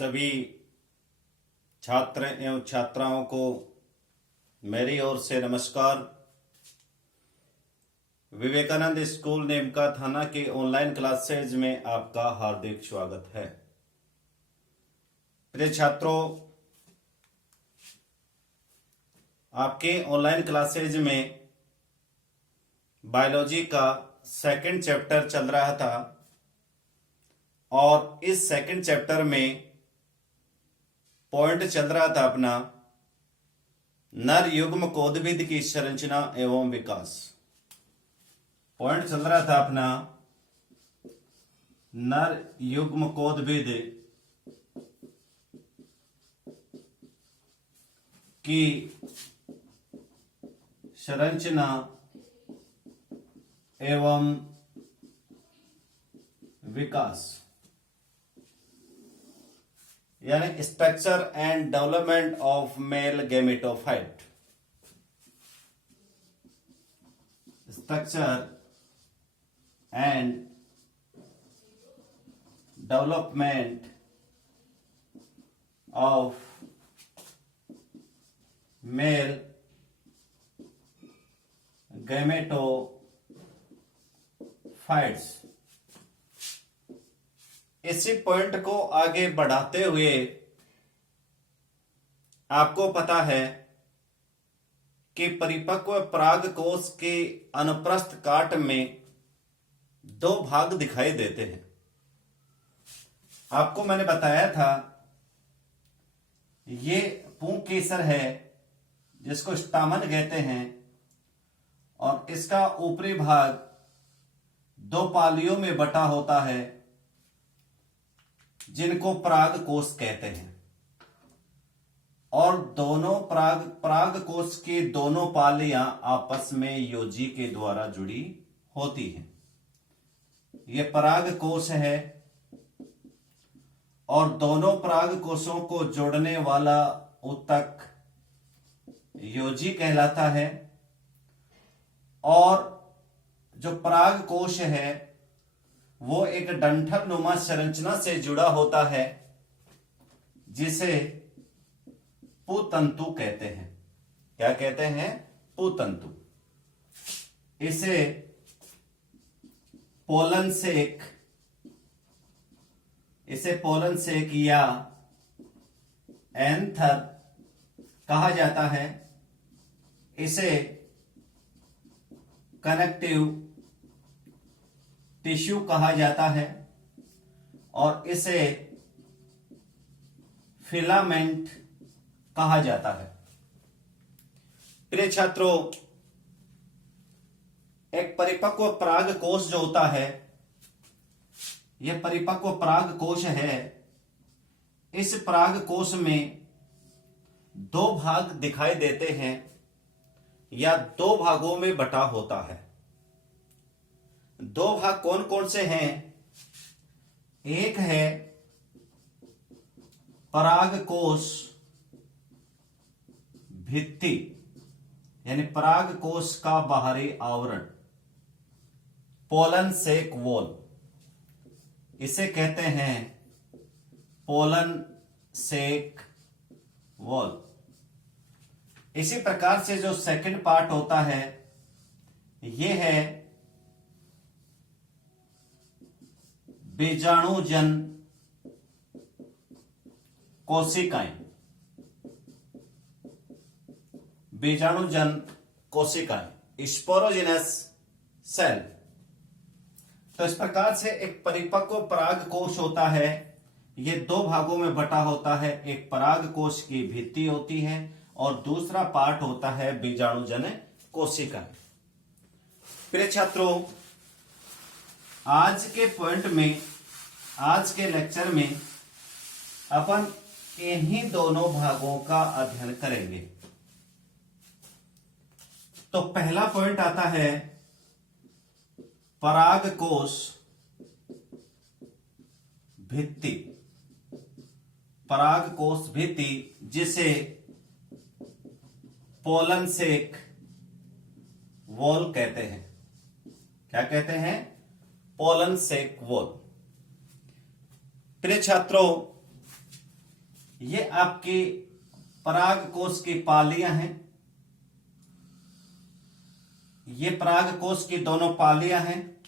सभी छात्र एवं छात्राओं को मेरी ओर से नमस्कार। विवेकानंद स्कूल नेमका थाना के ऑनलाइन क्लासेज में आपका हार्दिक स्वागत है। प्रिय छात्रों, आपके ऑनलाइन क्लासेज में बायोलॉजी का सेकंड चैप्टर चल रहा था और इस सेकंड चैप्टर में पॉइंट चल रहा था अपना नर युग्म कोदविद की संरचना एवं विकास। पॉइंट चल रहा था अपना नर युग्म कोदविद की संरचना एवं विकास, यानी structure and development of male gametophyte. Structure and development of male gametophytes. इसी पॉइंट को आगे बढ़ाते हुए आपको पता है कि परिपक्व परागकोश के अनुप्रस्थ काट में दो भाग दिखाई देते हैं। आपको मैंने बताया था ये पुंकेसर है जिसको स्टामन कहते हैं और इसका ऊपरी भाग दो पालियों में बटा होता है जिनको परागकोश कहते हैं और दोनों परागकोश की दोनों पालियां आपस में योजी के द्वारा जुड़ी होती हैं। यह परागकोश है और दोनों परागकोशों को जोड़ने वाला ऊतक योजी कहलाता है और जो परागकोश है वो एक डंठल नुमा संरचना से जुड़ा होता है जिसे पुतंतु कहते हैं। क्या कहते हैं? पुतंतु। इसे पोलन सेक या एंथर कहा जाता है। इसे कनेक्टिव टिश्यू कहा जाता है और इसे फिलामेंट कहा जाता है। प्रिय छात्रों, एक परिपक्व परागकोश जो होता है, यह परिपक्व परागकोश है। इस परागकोश में दो भाग दिखाई देते हैं या दो भागों में बटा होता है। दो भाग कौन कौन से हैं? एक है परागकोश भित्ति, यानी परागकोश का बाहरी आवरण, पोलन सेक वॉल, इसे कहते हैं पोलन सेक वॉल। इसी प्रकार से जो सेकंड पार्ट होता है यह है बीजाणुजन कोशिकाएं। बीजाणुजन कोशिकाएं, स्पोरोजिनस सेल। तो इस प्रकार से एक परिपक्व परागकोश होता है। यह दो भागों में बटा होता है। एक परागकोश की भित्ति होती है और दूसरा पार्ट होता है बीजाणुजन कोशिका। प्रिय छात्रों, आज के पॉइंट में, आज के लेक्चर में अपन इन्हीं दोनों भागों का अध्ययन करेंगे। तो पहला पॉइंट आता है परागकोश भित्ति। परागकोश भित्ति जिसे पोलन सेक वॉल कहते हैं। क्या कहते हैं? पोलन सेक वॉल। प्रिय छात्रों, ये आपकी पराग कोश की पालियां हैं। ये पराग कोश की दोनों पालियां हैं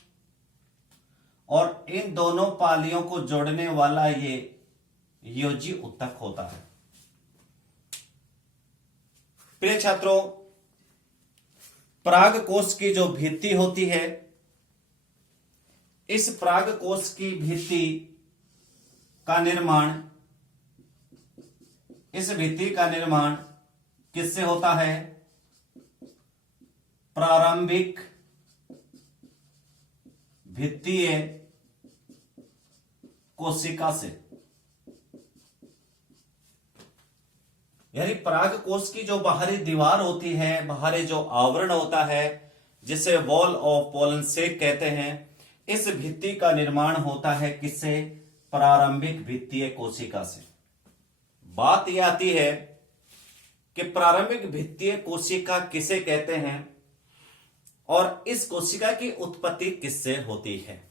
और इन दोनों पालियों को जोड़ने वाला ये योजी उत्तक होता है। प्रिय छात्रों, पराग कोश की जो भित्ति होती है, इस पराग कोश की भित्ति का निर्माण किससे होता है? प्रारंभिक भित्तीय कोशिका से। यानी पराग कोश की जो बाहरी दीवार होती है, बाहरी जो आवरण होता है, जिसे वॉल ऑफ पोलन सेक कहते हैं, इस भित्ति का निर्माण होता है किससे? प्रारंभिक भित्तीय कोशिका से। बात यह आती है कि प्रारंभिक भित्तीय कोशिका किसे कहते हैं और इस कोशिका की उत्पत्ति किससे होती है।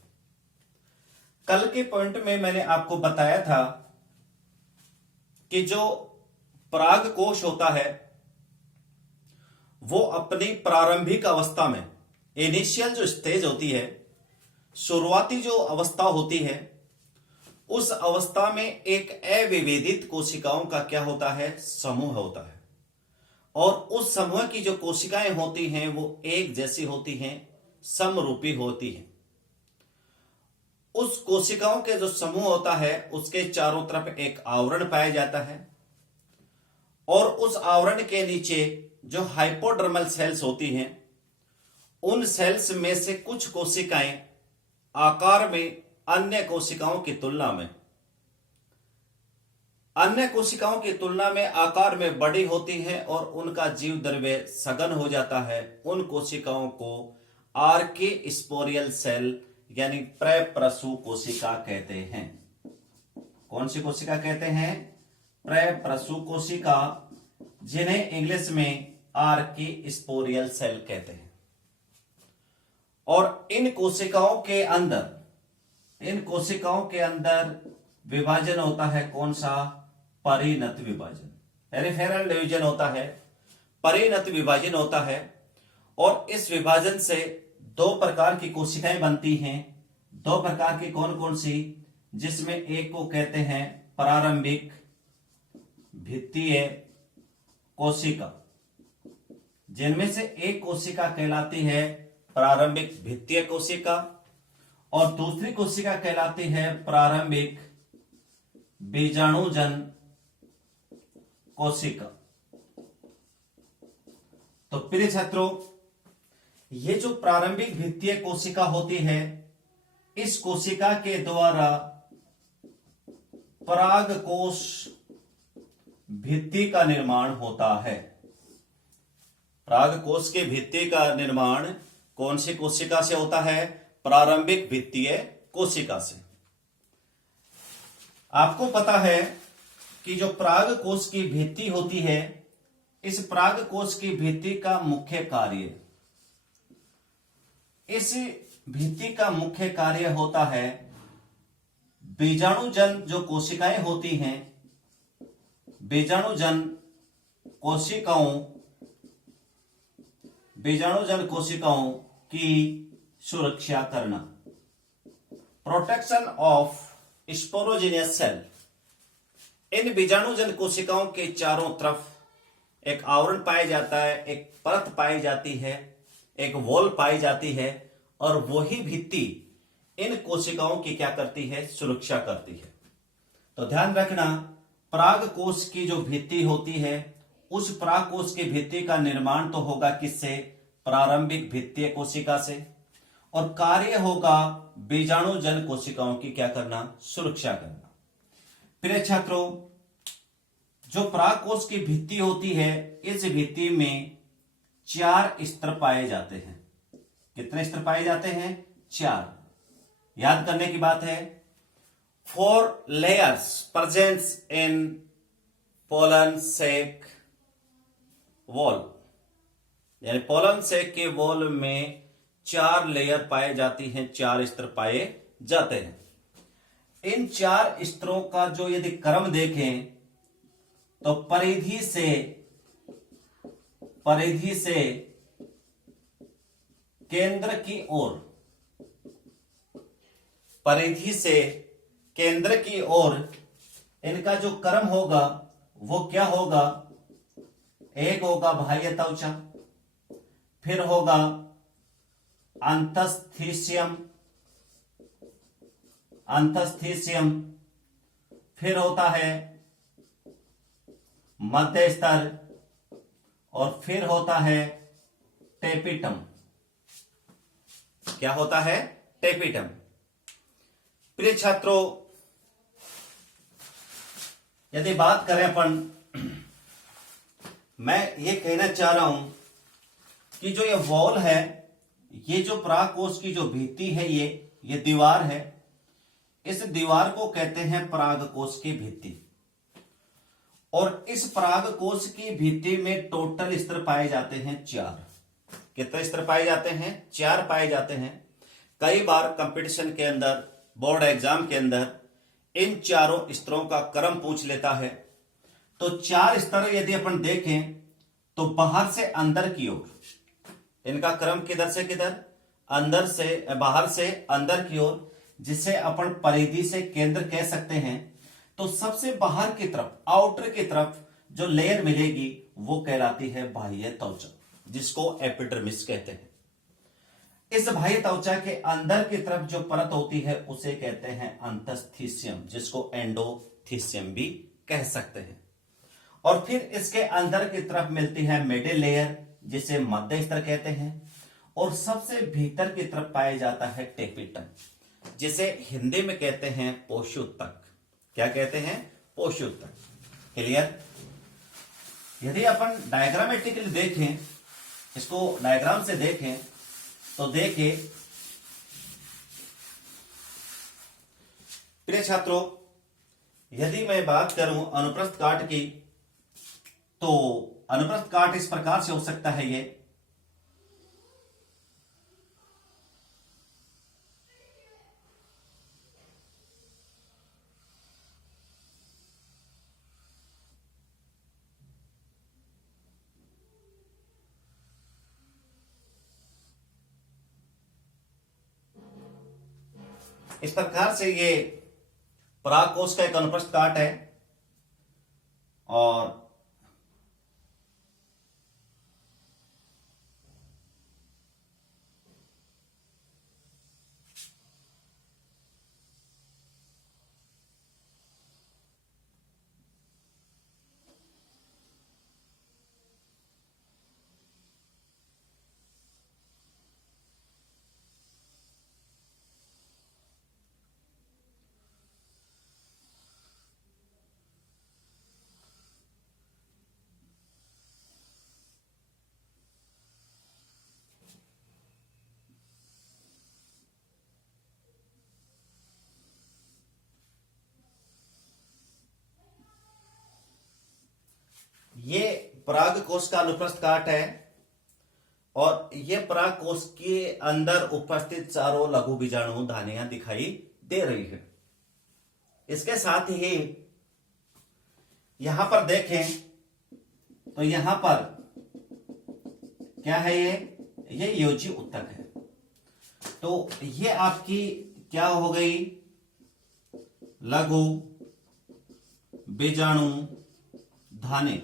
कल के पॉइंट में मैंने आपको बताया था कि जो पराग कोश होता है वो अपनी प्रारंभिक अवस्था में, इनिशियल जो स्टेज होती है, शुरुआती जो अवस्था होती है, उस अवस्था में एक अविभेदित कोशिकाओं का क्या होता है? समूह होता है। और उस समूह की जो कोशिकाएं होती हैं वो एक जैसी होती हैं, समरूपी होती हैं। उस कोशिकाओं के जो समूह होता है उसके चारों तरफ एक आवरण पाया जाता है और उस आवरण के नीचे जो हाइपोडर्मल सेल्स होती हैं, उन सेल्स में से कुछ कोशिकाएं आकार में अन्य कोशिकाओं की तुलना में आकार में बड़ी होती हैं और उनका जीव द्रव्य सघन हो जाता है। उन कोशिकाओं को आर्किस्पोरियल सेल यानी प्रप्रसू कोशिका कहते हैं। कौन सी कोशिका कहते हैं? प्रप्रसू कोशिका, जिन्हें इंग्लिश में आर्किस्पोरियल सेल कहते हैं। और इन कोशिकाओं के अंदर विभाजन होता है। कौन सा? परिणत विभाजन, पेरिफेरल डिवीजन होता है, परिणत विभाजन होता है। और इस विभाजन से दो प्रकार की कोशिकाएं बनती हैं। दो प्रकार की कौन कौन सी? जिसमें एक को कहते हैं प्रारंभिक भित्तीय कोशिका, जिनमें से एक कोशिका कहलाती है प्रारंभिक भित्तीय कोशिका और दूसरी कोशिका कहलाती है प्रारंभिक बीजाणुजन कोशिका। तो प्रिय छात्रों, ये जो प्रारंभिक भित्तीय कोशिका होती है, इस कोशिका के द्वारा पराग कोश भित्ति का निर्माण होता है। पराग कोश के भित्ति का निर्माण कौन सी कोशिका से होता है? प्रारंभिक भित्तीय कोशिका से। आपको पता है कि जो पराग कोश की भित्ति होती है, इस पराग कोश की भित्ति का मुख्य कार्य, इस भित्ति का मुख्य कार्य होता है बीजाणुजन जो कोशिकाएं होती हैं, बीजाणुजन कोशिकाओं की सुरक्षा करना, प्रोटेक्शन ऑफ स्पोरोजेनियस सेल। इन बीजाणुजन कोशिकाओं के चारों तरफ एक आवरण पाया जाता है, एक परत पाई जाती है, एक वॉल पाई जाती है और वही भित्ति इन कोशिकाओं की क्या करती है? सुरक्षा करती है। तो ध्यान रखना, पराग कोश की जो भित्ति होती है, उस पराग कोश की भित्ति का निर्माण तो होगा किससे? प्रारंभिक भित्तीय कोशिका से। और कार्य होगा बीजाणुजन कोशिकाओं की क्या करना? सुरक्षा करना। प्रिय छात्रों, जो पराग कोश की भित्ति होती है, इस भित्ति में 4 स्तर पाए जाते हैं। कितने स्तर पाए जाते हैं? 4। याद करने की बात है। 4 layers presents in pollen sac wall, यानी पोलन सेक के वॉल में 4 लेयर पाए जाती हैं, 4 स्तर पाए जाते हैं। इन 4 स्तरों का जो यदि क्रम देखें तो परिधि से केंद्र की ओर, परिधि से केंद्र की ओर इनका जो क्रम होगा वो क्या होगा? एक होगा बाह्य त्वचा, फिर होगा अंतस्थीसियम, फिर होता है मध्य स्तर, और फिर होता है टेपिटम। क्या होता है? टेपिटम। प्रिय छात्रों, यदि बात करें अपन, मैं ये कहना चाह रहा हूं कि जो ये वॉल है, ये जो परागकोश की जो भित्ति है, ये दीवार है, इस दीवार को कहते हैं परागकोश की भित्ति। और इस परागकोश की भित्ति में टोटल स्तर पाए जाते हैं 4। कितने स्तर पाए जाते हैं? 4 पाए जाते हैं। कई बार कंपटीशन के अंदर, बोर्ड एग्जाम के अंदर इन चारों स्तरों का क्रम पूछ लेता है। तो 4 स्तर यदि अपन देखें तो बाहर से अंदर की ओर इनका क्रम किधर से किधर? अंदर से, बाहर से अंदर की ओर, जिसे अपन परिधि से केंद्र कह सकते हैं। तो सबसे बाहर की तरफ, आउटर की तरफ जो लेयर मिलेगी वो कहलाती है बाह्य त्वचा, जिसको एपिडर्मिस कहते हैं। इस बाह्य त्वचा के अंदर की तरफ जो परत होती है उसे कहते हैं अंतस्थीसियम, जिसको एंडोथीसियम भी कह सकते हैं। और फिर इसके अंदर की तरफ मिलती है मिडिल लेयर, जिसे मध्य स्तर कहते हैं। और सबसे भीतर की तरफ पाया जाता है टेपिटम, जिसे हिंदी में कहते हैं पोषोत्तक। क्या कहते हैं? पोषोत्तक। क्लियर? यदि अपन डायग्रामेटिकली देखें, इसको डायग्राम से देखें तो देखिए प्रिय छात्रों, यदि मैं बात करूं अनुप्रस्थ काट की, तो अनुप्रस्थ काट इस प्रकार से हो सकता है। ये इस प्रकार से ये परागकोश का एक अनुप्रस्थ काट है। और ये परागकोश का अनुप्रस्थ काट है। और ये परागकोश के अंदर उपस्थित चारों लघु बीजाणु धानियां दिखाई दे रही है। इसके साथ ही यहां पर देखें तो यहां पर क्या है? ये योजी उत्तक है। तो ये आपकी क्या हो गई? लघु बीजाणु धाने।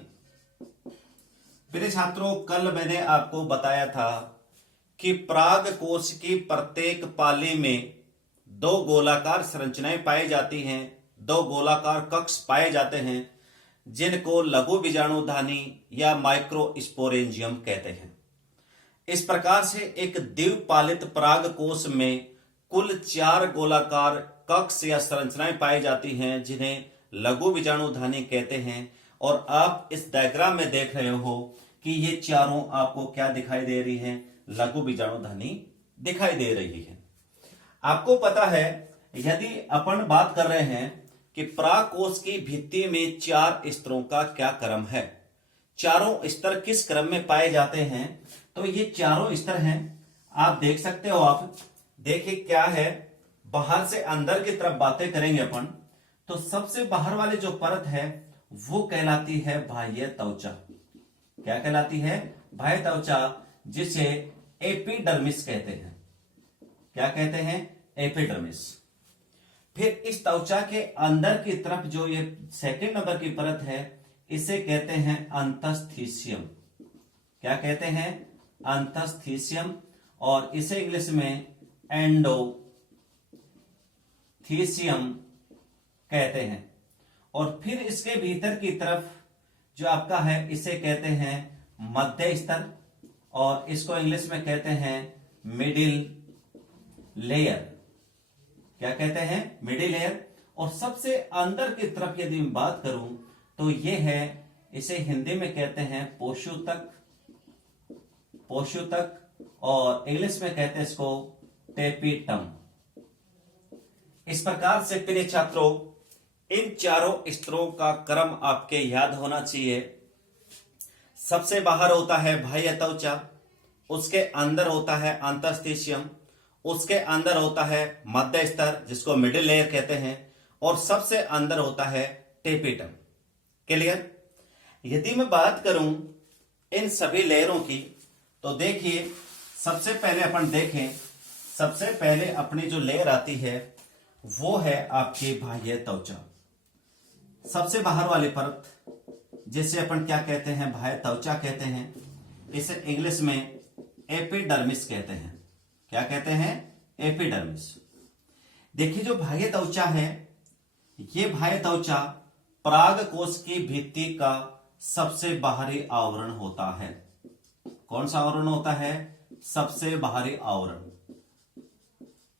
मेरे छात्रों, कल मैंने आपको बताया था कि परागकोश की प्रत्येक पाली में 2 गोलाकार संरचनाएं पाई जाती हैं, 2 गोलाकार कक्ष पाए जाते हैं, जिनको लघु बीजाणुधानी या माइक्रोस्पोरेंजियम कहते हैं। इस प्रकार से एक द्विपालित परागकोश में कुल 4 गोलाकार कक्ष या संरचनाएं पाई जाती हैं, जिन्हें लघु बीजाणुधानी कहते हैं। और आप इस डायग्राम में देख रहे हो कि ये चारों आपको क्या दिखाई दे रही हैं? लघु बीजाणुधानी दिखाई दे रही है। आपको पता है, यदि अपन बात कर रहे हैं कि परागकोश की भित्ति में 4 स्तरों का क्या क्रम है, चारों स्तर किस क्रम में पाए जाते हैं, तो ये चारों स्तर हैं। आप देख सकते हो। आप देखिए क्या है, बाहर से अंदर की तरफ बातें करेंगे अपन, तो सबसे बाहर वाले जो परत है वो कहलाती है बाह्य त्वचा। क्या कहलाती है? बाह्य त्वचा, जिसे एपिडर्मिस कहते हैं। क्या कहते हैं? एपिडर्मिस। फिर इस त्वचा के अंदर की तरफ जो ये सेकंड नंबर की परत है, इसे कहते हैं अंतस्थीसियम। क्या कहते हैं? अंतस्थीसियम। और इसे इंग्लिश में एंडोथीसियम कहते हैं। और फिर इसके भीतर की तरफ जो आपका है, इसे कहते हैं मध्य स्तर, और इसको इंग्लिश में कहते हैं मिडिल लेयर। क्या कहते हैं? Middle layer. और सबसे अंदर की तरफ यदि मैं बात करूं तो ये है, इसे हिंदी में कहते हैं पोषुतक, पोषुतक, और इंग्लिश में कहते हैं इसको टेपिटम। इस प्रकार से प्रिय छात्रों, इन चारों स्तरों का क्रम आपके याद होना चाहिए। सबसे बाहर होता है बाह्य त्वचा, उसके अंदर होता है अंतस्थीसियम, उसके अंदर होता है मध्य स्तर जिसको मिडिल लेयर कहते हैं, और सबसे अंदर होता है टेपिटम। क्लियर? यदि मैं बात करूं इन सभी लेयरों की, तो देखिए सबसे पहले अपन देखें, सबसे पहले अपनी जो लेयर आती है वो है आपकी बाह्य त्वचा। सबसे बाहर वाली परत, जिसे अपन क्या कहते हैं? बाह्य त्वचा कहते हैं। इसे इंग्लिश में एपिडर्मिस कहते हैं। क्या कहते हैं? एपिडर्मिस। देखिए जो बाह्य त्वचा है, ये बाह्य त्वचा पराग कोश की भित्ति का सबसे बाहरी आवरण होता है। कौन सा आवरण होता है? सबसे बाहरी आवरण।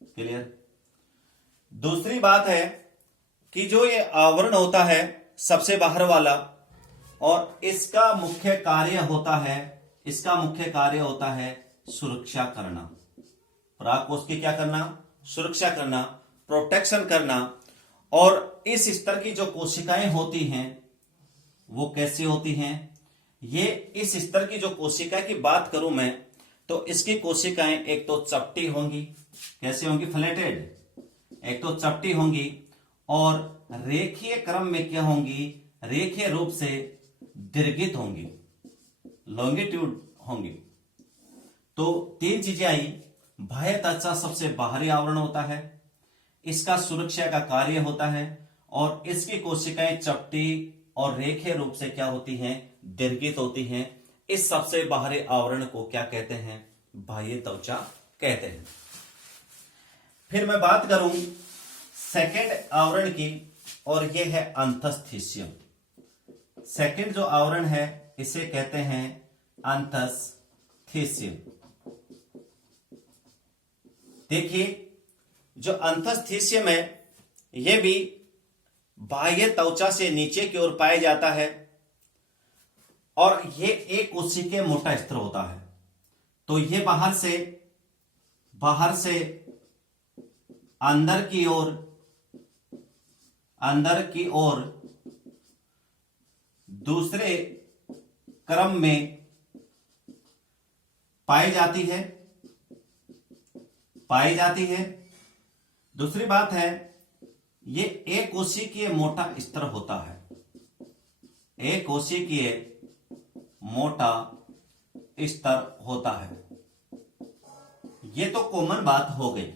क्लियर? दूसरी बात है कि जो ये आवरण होता है सबसे बाहर वाला, और इसका मुख्य कार्य होता है, इसका मुख्य कार्य होता है सुरक्षा करना। परागकोश की क्या करना? सुरक्षा करना, प्रोटेक्शन करना। और इस स्तर की जो कोशिकाएं होती हैं वो कैसी होती हैं? ये इस स्तर की जो कोशिका की बात करूं मैं, तो इसकी कोशिकाएं एक तो चपटी होंगी। कैसी होंगी? फ्लैटेड। एक तो चपटी होंगी, और रेखीय क्रम में क्या होंगी? रेखीय रूप से दीर्घित होंगी, लॉन्गिट्यूड होंगी। तो तीन चीजें आई। बाह्य त्वचा सबसे बाहरी आवरण होता है, इसका सुरक्षा का कार्य होता है, और इसकी कोशिकाएं चपटी और रेखीय रूप से क्या होती हैं? दीर्घित होती हैं। इस सबसे बाहरी आवरण को क्या कहते हैं? बाह्य त्वचा कहते हैं। फिर मैं बात करूं सेकेंड आवरण की, और यह है अंतस्थीसियम। सेकेंड जो आवरण है इसे कहते हैं अंतस्थीसियम। देखिए जो अंतस्थीसियम है, यह भी बाह्य त्वचा से नीचे की ओर पाया जाता है, और यह एक कोशिकीय मोटा स्तर होता है। तो यह बाहर से अंदर की ओर दूसरे क्रम में पाई जाती है। दूसरी बात है, ये एक कोशिकीय मोटा स्तर होता है। एक कोशिकीय मोटा स्तर होता है। ये तो कॉमन बात हो गई,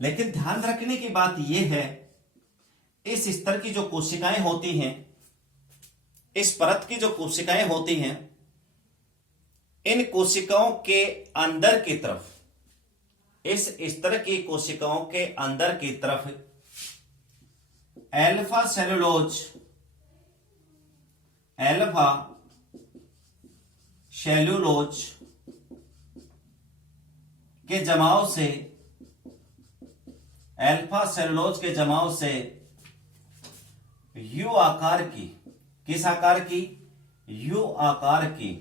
लेकिन ध्यान रखने की बात यह है, इस स्तर की जो कोशिकाएं होती हैं, इस परत की जो कोशिकाएं होती हैं, इन कोशिकाओं के अंदर की तरफ, इस स्तर की कोशिकाओं के अंदर की तरफ अल्फा सेलुलोज के जमाव से, अल्फा सेलुलोज के जमाव से यू आकार की, किस आकार की? यू आकार की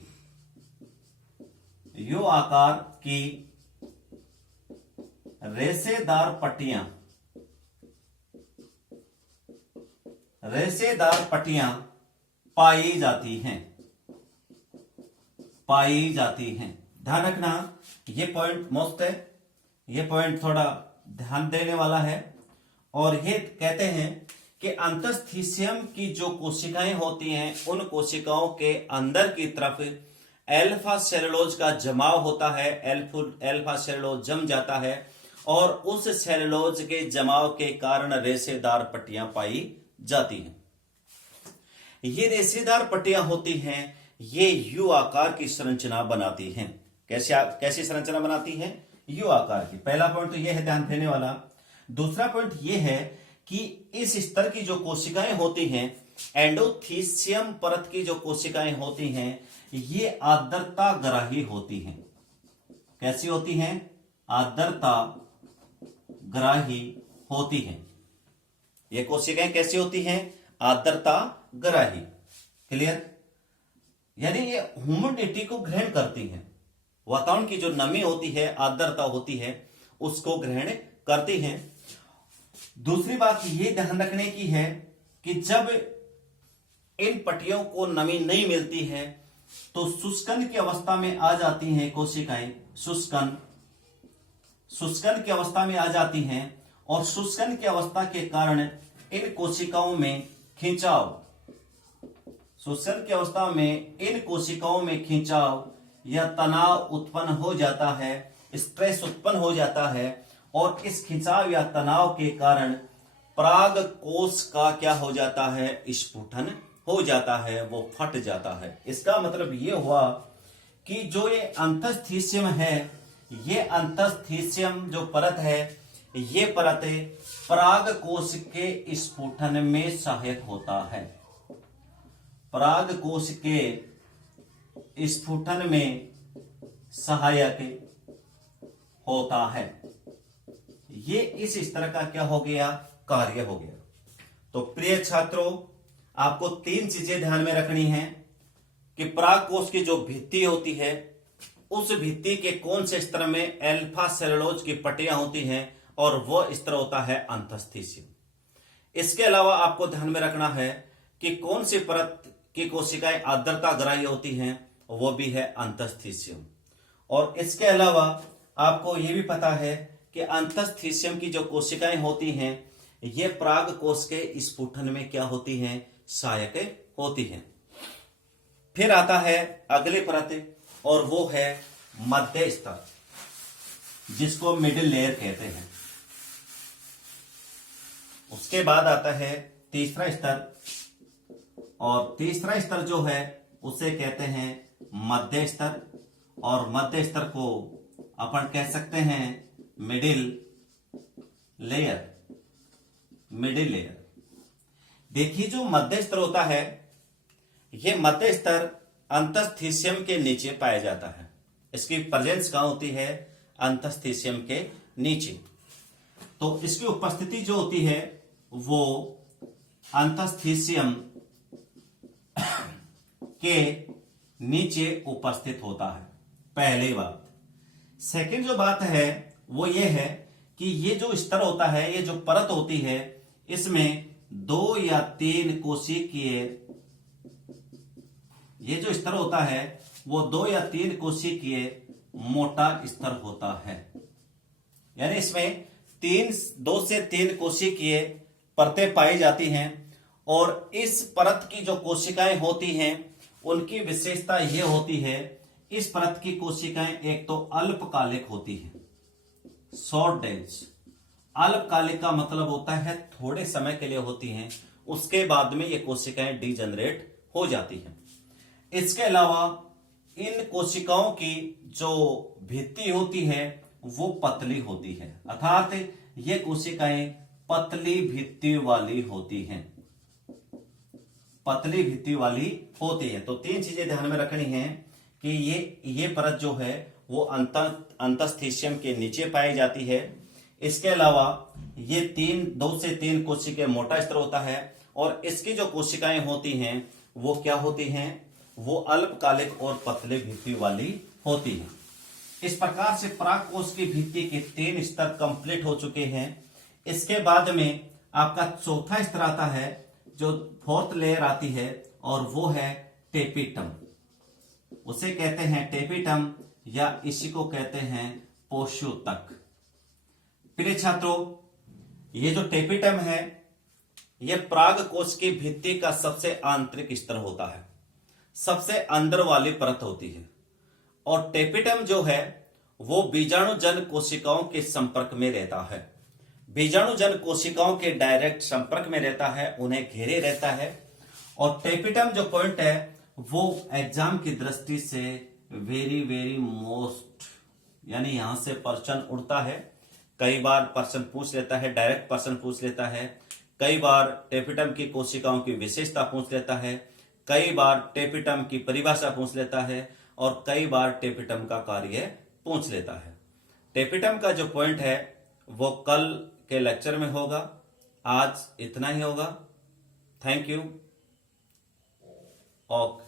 रेशेदार पट्टियां पाई जाती हैं। ध्यान रखना, ये पॉइंट मोस्ट है, ये पॉइंट थोड़ा ध्यान देने वाला है। और ये कहते हैं कि अंतस्थीसियम की जो कोशिकाएं होती हैं उन कोशिकाओं के अंदर की तरफ अल्फा सेलुलोज का जमाव होता है, अल्फा सेलुलोज जम जाता है और उस सेलुलोज के जमाव के कारण रेशेदार पट्टियां पाई जाती हैं। ये रेशेदार पट्टियां होती हैं, ये यू आकार की संरचना बनाती हैं। कैसी संरचना बनाती हैं? यू आकार की। पहला पॉइंट तो यह है ध्यान देने वाला। दूसरा पॉइंट यह है कि इस स्तर की जो कोशिकाएं होती हैं, एंडोथीसियम परत की जो कोशिकाएं होती हैं, ये आर्द्रता ग्राही होती हैं। कैसी होती हैं? आर्द्रता ग्राही होती हैं। ये कोशिकाएं कैसी होती हैं? आर्द्रता ग्राही। क्लियर? यानी ये ह्यूमिडिटी को ग्रहण करती हैं। वातावरण की जो नमी होती है, आर्द्रता होती है, उसको ग्रहण करती हैं। दूसरी बात ये ध्यान रखने की है कि जब इन पट्टियों को नमी नहीं मिलती है तो शुष्कन की अवस्था में आ जाती हैं कोशिकाएं। शुष्कन की अवस्था में आ जाती हैं और शुष्कन की अवस्था के कारण इन कोशिकाओं में खिंचाव, शुष्कन की अवस्था में इन कोशिकाओं में खिंचाव या तनाव उत्पन्न हो जाता है, स्ट्रेस उत्पन्न हो जाता है और इस खिंचाव या तनाव के कारण पराग कोश का क्या हो जाता है? स्फुटन हो जाता है, वो फट जाता है। इसका मतलब ये हुआ कि जो ये अंतस्थीसियम है, ये अंतस्थीसियम जो परत है, ये परत पराग कोश के स्फुटन में सहायक होता है। पराग कोश के स्फुटन में सहायक होता है। ये इस तरह का क्या हो गया? कार्य हो गया। तो प्रिय छात्रों, आपको तीन चीजें ध्यान में रखनी है कि पराग कोश की जो भित्ति होती है, उस भित्ति के कौन से स्तर में अल्फा सेलुलोज की पट्टियां होती हैं और वह स्तर होता है अंतस्थीसियम। इसके अलावा आपको ध्यान में रखना है कि कौन सी परत की कोशिकाएं आर्द्रता ग्राही होती हैं, वो भी है अंतस्थीसियम। और इसके अलावा आपको यह भी पता है कि अंतस्थीसियम की जो कोशिकाएं होती हैं, ये पराग कोश के स्फुटन में क्या होती हैं? सहायक होती हैं। फिर आता है अगली परत और वो है मध्य स्तर, जिसको मिडिल लेयर कहते हैं। उसके बाद आता है तीसरा स्तर, और तीसरा स्तर जो है उसे कहते हैं मध्य स्तर, और मध्य स्तर को अपन कह सकते हैं मिडिल लेयर। मिडिल लेयर, देखिए जो मध्य स्तर होता है, यह मध्य स्तर अंतस्थीसियम के नीचे पाया जाता है। इसकी प्रेजेंस कहां होती है? अंतस्थीसियम के नीचे। तो इसकी उपस्थिति जो होती है वो अंतस्थीसियम के नीचे उपस्थित होता है। पहली बात। सेकंड जो बात है वो ये है कि ये जो स्तर होता है, ये जो परत होती है, इसमें 2 या 3 कोशिकीय, ये जो स्तर होता है वो 2 या 3 कोशिकीय मोटा स्तर होता है। यानी इसमें 2 से 3 कोशिकीय परतें पाई जाती हैं और इस परत की जो कोशिकाएं होती हैं उनकी विशेषता यह होती है, इस परत की कोशिकाएं एक तो अल्पकालिक होती हैं, शॉर्ट डेज। अल्पकालिक का मतलब होता है थोड़े समय के लिए होती हैं, उसके बाद में ये कोशिकाएं डिजनरेट हो जाती हैं। इसके अलावा इन कोशिकाओं की जो भित्ति होती है वो पतली होती है, अर्थात ये कोशिकाएं पतली भित्ति वाली होती हैं, पतली भित्ति वाली होती है। तो 3 चीजें ध्यान में रखनी है कि ये परत जो है वो अंतस्थीसियम के नीचे पाई जाती है। इसके अलावा ये 2 से 3 कोशिकाएं मोटा स्तर होता है और इसकी जो कोशिकाएं होती हैं वो क्या होती हैं? वो अल्पकालिक और पतले भित्ति वाली होती हैं। इस प्रकार से पराग कोश की भित्ति के 3 स्तर कंप्लीट हो चुके हैं। इसके बाद में आपका चौथा स्तर आता है, जो 4th लेयर आती है, और वो है टेपिटम। उसे कहते हैं टेपिटम या इसी को कहते हैं पोषोतक। प्रिय छात्रों, ये जो टेपिटम है यह पराग कोश की भित्ति का सबसे आंतरिक स्तर होता है, सबसे अंदर वाली परत होती है। और टेपिटम जो है वो बीजाणुजन कोशिकाओं के संपर्क में रहता है, बीजाणुजन कोशिकाओं के डायरेक्ट संपर्क में रहता है, उन्हें घेरे रहता है। और टेपिटम जो पॉइंट है वो एग्जाम की दृष्टि से वेरी वेरी मोस्ट, यानी यहां से प्रश्न उड़ता है, कई बार प्रश्न पूछ लेता है, डायरेक्ट प्रश्न पूछ लेता है, कई बार टेपिटम की कोशिकाओं की विशेषता पूछ लेता है, कई बार टेपिटम की परिभाषा पूछ लेता है, और कई बार टेपिटम का कार्य पूछ लेता है। टेपिटम का जो पॉइंट है वो कल के लेक्चर में होगा, आज इतना ही होगा। Thank you. ओके।